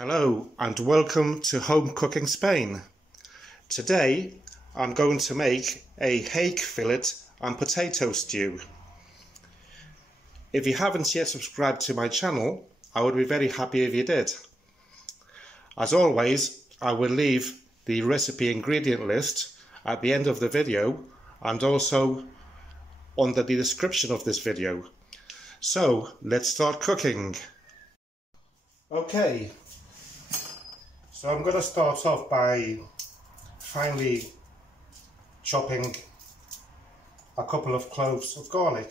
Hello and welcome to Home Cooking Spain. Today I'm going to make a hake fillet and potato stew. If you haven't yet subscribed to my channel, I would be very happy if you did. As always, I will leave the recipe ingredient list at the end of the video and also under the description of this video. So let's start cooking. Okay. So I'm going to start off by finely chopping a couple of cloves of garlic.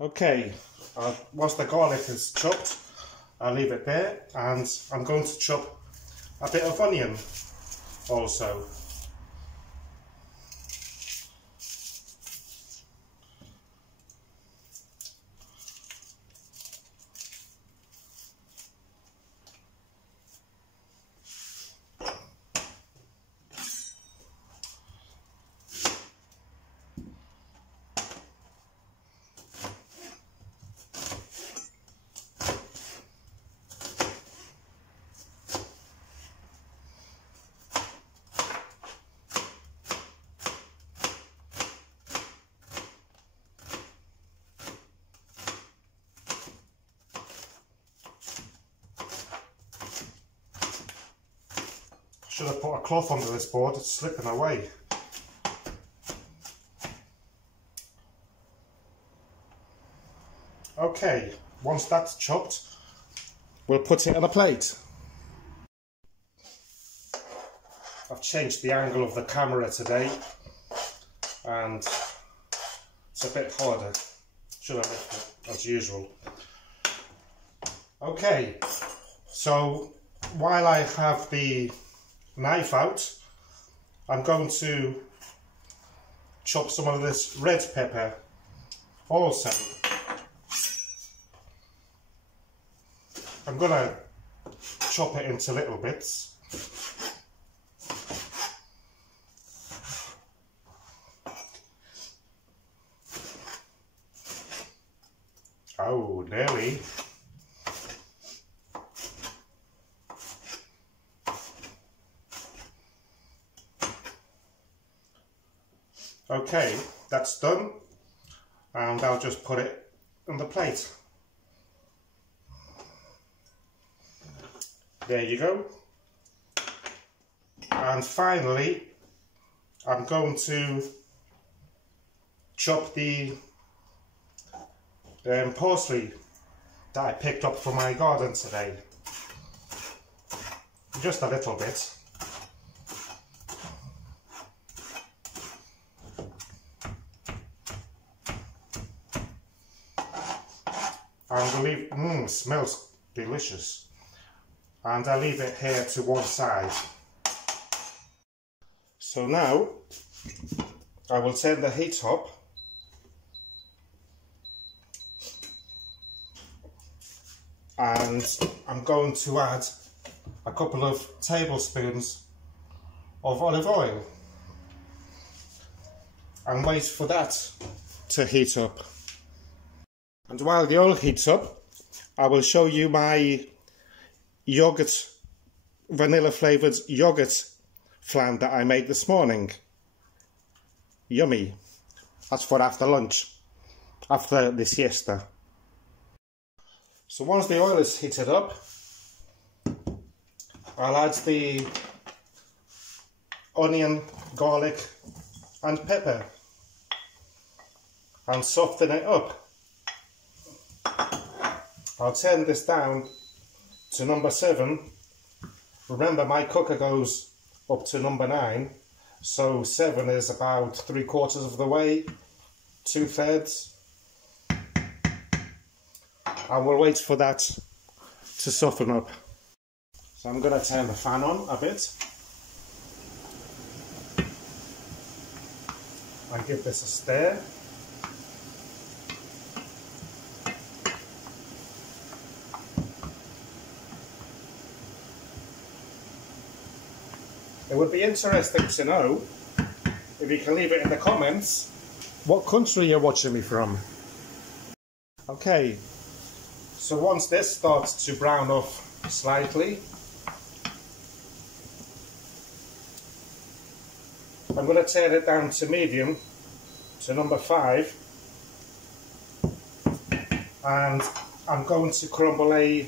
Okay, once the garlic is chopped, I'll leave it there, and I'm going to chop a bit of onion also. Should have put a cloth under this board, it's slipping away. Okay, once that's chopped, we'll put it on a plate. I've changed the angle of the camera today and it's a bit harder. Should have left it as usual. Okay, so while I have the knife out, I'm going to chop some of this red pepper also. I'm going to chop it into little bits. Oh, nearly. Okay, that's done, and I'll just put it on the plate. There you go. And finally, I'm going to chop the parsley that I picked up from my garden today. Just a little bit. And I'll leave, smells delicious. And I'll leave it here to one side. So now, I will turn the heat up. And I'm going to add a couple of tablespoons of olive oil. And wait for that to heat up. And while the oil heats up, I will show you my yogurt, vanilla flavoured yogurt flan that I made this morning. Yummy. That's for after lunch, after the siesta. So once the oil is heated up, I'll add the onion, garlic and pepper and soften it up. I'll turn this down to number 7. Remember, my cooker goes up to number 9, so 7 is about 3/4 of the way, 2/3. I will wait for that to soften up. So I'm going to turn the fan on a bit and give this a stir. It would be interesting to know, if you can leave it in the comments, what country you're watching me from. Okay, so once this starts to brown off slightly, I'm going to turn it down to medium, to number 5, and I'm going to crumble a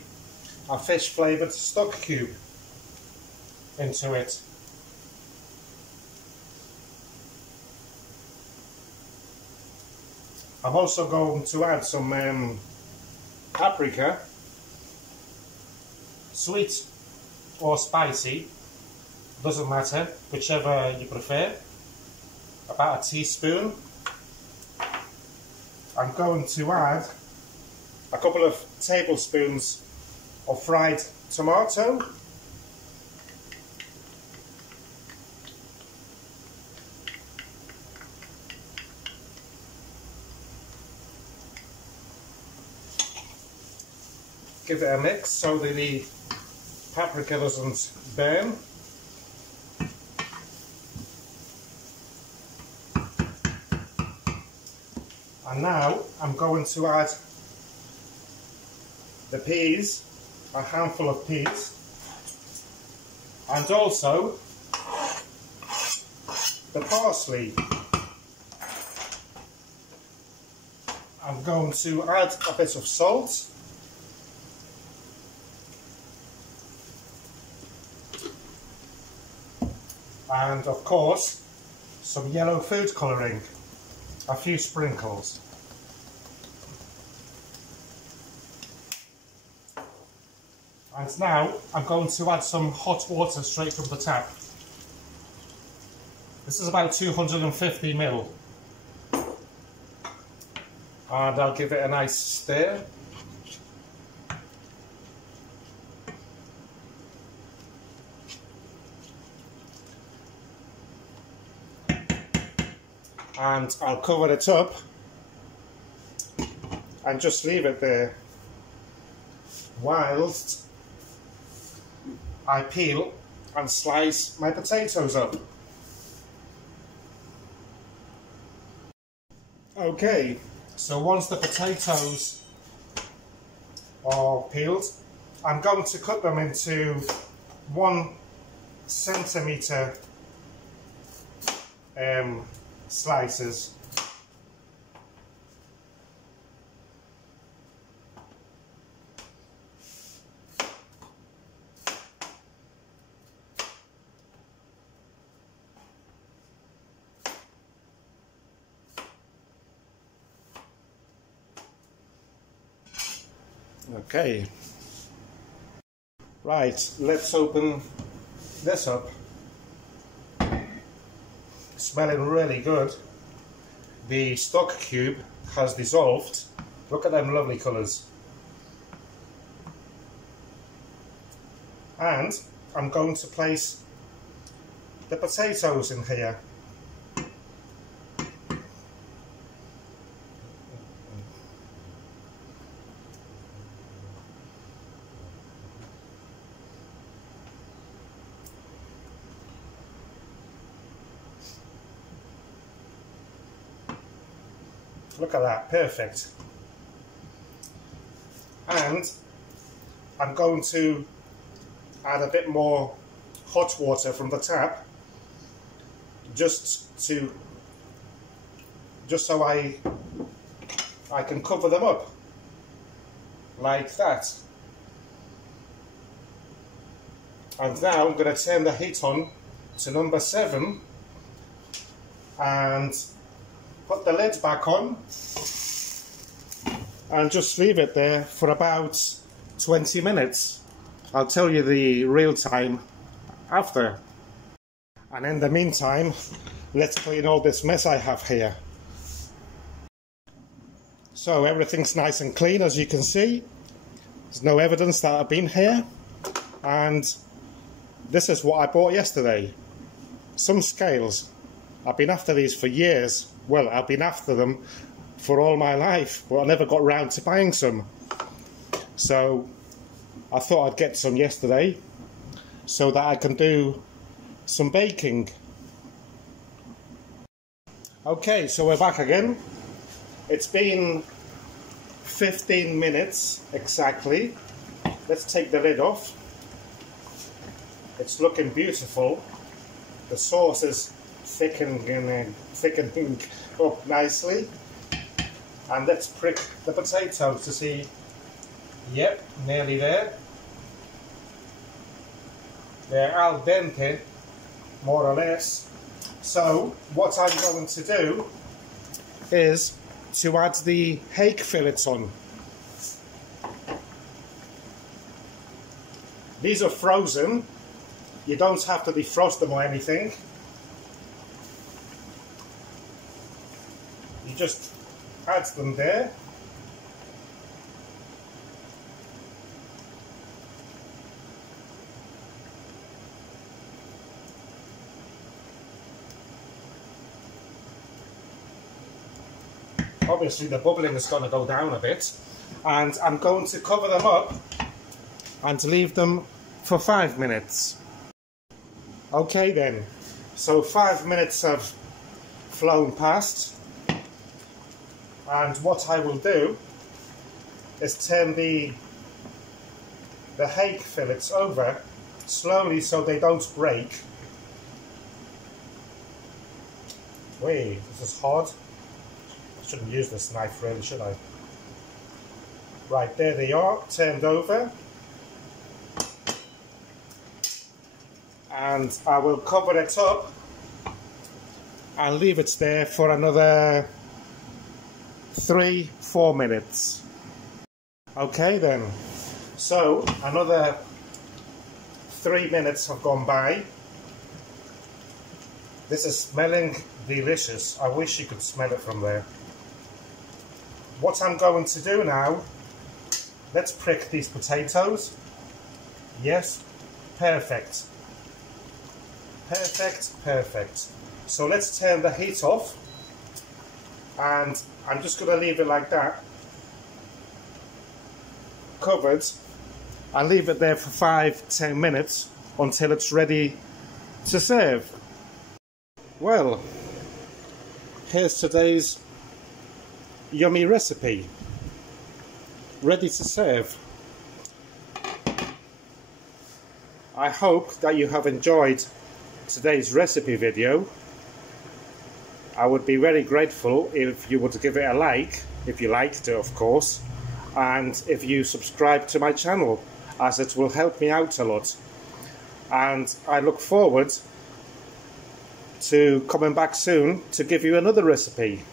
fish flavoured stock cube into it. I'm also going to add some paprika, sweet or spicy, doesn't matter, whichever you prefer, about a teaspoon. I'm going to add a couple of tablespoons of fried tomato, give it a mix so that the paprika doesn't burn. And now I'm going to add the peas, a handful of peas, and also the parsley. I'm going to add a bit of salt, and of course some yellow food colouring, a few sprinkles. And now I'm going to add some hot water straight from the tap. This is about 250 ml. And I'll give it a nice stir. And I'll cover it up and just leave it there whilst I peel and slice my potatoes up. Okay, so once the potatoes are peeled, I'm going to cut them into 1 centimetre slices. Okay, right, let's open this up. Smelling really good. The stock cube has dissolved. Look at them lovely colours. And I'm going to place the potatoes in here. Look at that, perfect. And I'm going to add a bit more hot water from the tap, just so I can cover them up. like that. And now I'm going to turn the heat on to number 7 and put the lid back on and just leave it there for about 20 minutes. I'll tell you the real time after. And in the meantime, let's clean all this mess I have here. So everything's nice and clean, as you can see. There's no evidence that I've been here. And this is what I bought yesterday. Some scales. I've been after these for years. Well, I've been after them for all my life, but I never got round to buying some. So I thought I'd get some yesterday so that I can do some baking. Okay, so we're back again. It's been 15 minutes exactly. Let's take the lid off. It's looking beautiful. The sauce is thickening up nicely. And let's prick the potatoes to see. Yep, nearly there. They're al dente, more or less. So what I'm going to do is to add the hake fillets on. These are frozen. You don't have to defrost them or anything. You just add them there. Obviously the bubbling is going to go down a bit, and I'm going to cover them up and leave them for 5 minutes. Okay then, so 5 minutes have flown past, and what I will do is turn the hake fillets over slowly so they don't break. Wait, this is hard. I shouldn't use this knife really, should I? Right, there they are, turned over. And I will cover it up and leave it there for another 3-4 minutes. Okay then, so another 3 minutes have gone by. This is smelling delicious. I wish you could smell it from there. What I'm going to do now, let's prick these potatoes. Yes, perfect. Perfect, perfect. So let's turn the heat off, and I'm just going to leave it like that, covered, and leave it there for 5-10 minutes until it's ready to serve. Well, here's today's yummy recipe, ready to serve. I hope that you have enjoyed today's recipe video. I would be very grateful if you would give it a like, if you liked it of course, and if you subscribe to my channel, as it will help me out a lot. And I look forward to coming back soon to give you another recipe.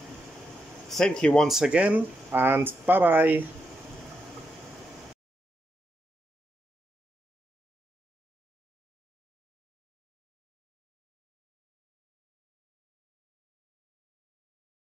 Thank you once again, and bye bye.